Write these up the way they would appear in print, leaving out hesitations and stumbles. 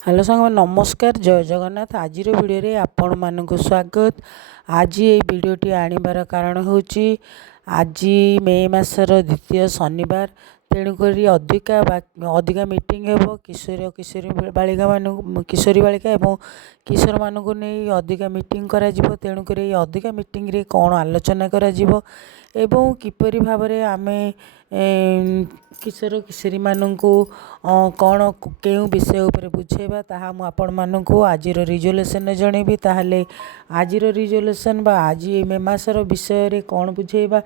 Hello सांग नमस्कार जय जगन्नाथ। आज वीडियो रे आपण मानक स्वागत। आज ये वीडियोटी आनिबार कारण होची आज मे मासर द्वितीय शनिवार, तेणुक अधिका मीटिंग हेबो किशोरी बालिका एवं किशोर मानक नहीं अधिका मीटिंग करा जिवो। तेणुक अधिका मीटिंग रे कौन आलोचना करा जिवो एवं किपरि भाव में आमे किशोर किशोरी मानकु कौन केउ विषय उपर बुझेबा ताहा मु आपण मानकु आजिर रिजोल्यूशन जणेबी। ताहले आजिर रिजोल्यूशन बा आज मे मासर विषय रे कौन बुझेबा,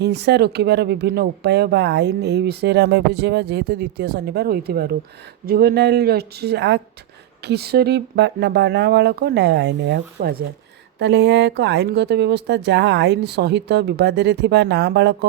हिंसा रोकिबार विभिन्न उपाय बा आईन ए विषय रे आमे बुझेबा। जेहेतु द्वितीय शनिवार होइतिबारु जुवेनाइल जस्टिस एक्ट किशोरी नाबालक न्याय आईन या कुआ जाए। ताले यह एक आईनगत व्यवस्था जहाँ आईन सहित विवाद रे थिबा नाबालक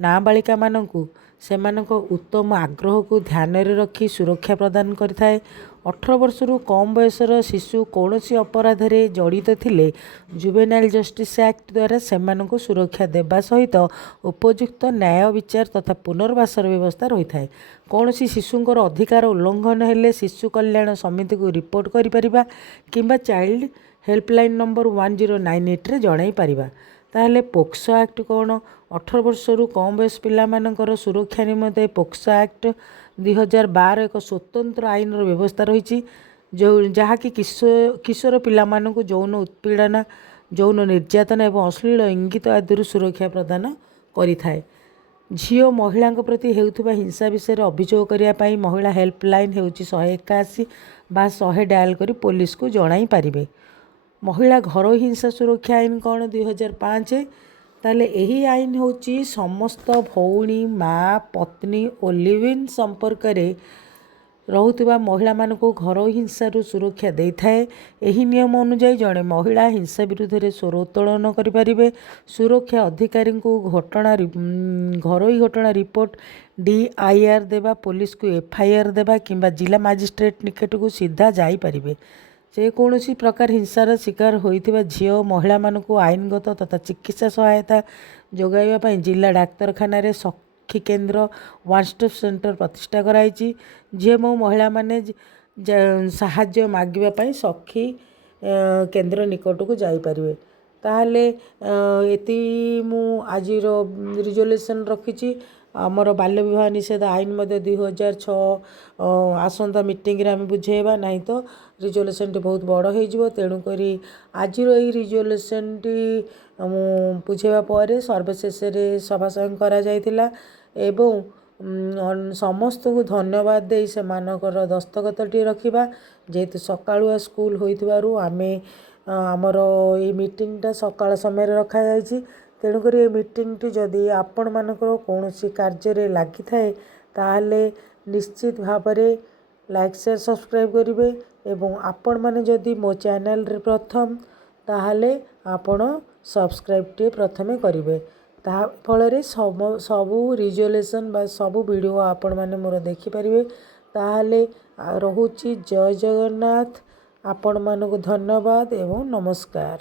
नाबालिका मानकु सेमानक उत्तम आग्रह को ध्यान रे रखी सुरक्षा प्रदान करिथाए। 18 वर्षरू कम बयसर शिशु कौनसी अपराध रे जड़ित थिले जुवेनाइल जस्टिस एक्ट द्वारा सेमानक सुरक्षा देवा सहित उपयुक्त न्याय विचार तथा पुनर्वासर व्यवस्था रही थाए। कौनसी शिशुंकर अधिकार उल्लंघन हेले शिशु कल्याण समिति को रिपोर्ट करि परिबा किंबा चाइल्ड हेल्पलाइन नंबर 1098 रे जणाई परिबा। ताहले पोक्सो एक्ट कौन? 18 वर्षरू कम बयस पिलामानकर सुरक्षा निमंते पोक्सो एक्ट 2012 एक स्वतंत्र आईन व्यवस्था रही जो जहाँकि किशोर पिलामानकु यौन उत्पीड़न यौन निर्यातन एवं अश्लील इंगित आदि सुरक्षा प्रदान करिथाए। झील महिला प्रति हेउथुबा हिंसा विषय अभियोग करने महिला हेल्पलाइन हेउची 181 बा 100 डायल करी पुलिस को जणाई पारिबे। महिला घरोई हिंसा सुरक्षा आईन कौन? 2005। ताले यही आईन होची समस्त भौणी माँ पत्नी और लिव इन संपर्क रे रहुथिबा महिला मानकु घरोई हिंसारू सुरक्षा दे थाए। यही नियम अनुसार जड़े महिला हिंसा विरुद्ध रे स्वर उत्तोलन करिपारिबे। सुरक्षा अधिकारी को घरोई घटना रिपोर्ट DIR देबा, पुलिस को FIR देबा किंबा जिला मजिस्ट्रेट निकट को सीधा जाई परिबे। जेकोसी प्रकार हिंसार शिकार होइथिबा झील महिला मानकु आईनगत तथा चिकित्सा सहायता जोगाइबा जिला डाक्तरखाना रे सखी केन्द्र वन स्टॉप सेंटर प्रतिष्ठा कराई। झील महिला माने साहाय्य मागिबा सखी केन्द्र निकट को जाई परिबे। ताहले एति मु आज रिजोल्यूशन रखी। आमर बाल्य विवाह निषेध आईन 2006 आसंता मीटिंग रे आम बुझेबा नहीं तो रिजोल्यूशन टी बहुत बड़ हो। तेणुक आज रिजोल्यूशन टी बुझेबा पर सर्वशेष सभा संग करा जायतिला एवं समस्त को धन्यवाद दे से मानकर दस्तखत टी रखिबा। जेहेतु सकाळुआ स्कूल होइतिबारु आमे आमर ये मीटिंगटा सकाळ समय रखा जायछि। तेणुक ये मीटिंग टी जदि आपण मानकर कौनसी कार्य रे लागि थाए ताहले निश्चित भाव में लाइक शेयर सब्सक्राइब करेंगे एवं आपण माने जदि मो चैनल रे प्रथम ताहले आपण सब्सक्राइब टे प्रथमे करेंगे। ता फल सबू रिजोल्यूशन बा सबू वीडियो आपण माने मोर देखि परिबे। ताहले रहुची जय जगन्नाथ। आपण मानक धन्यवाद एवं नमस्कार।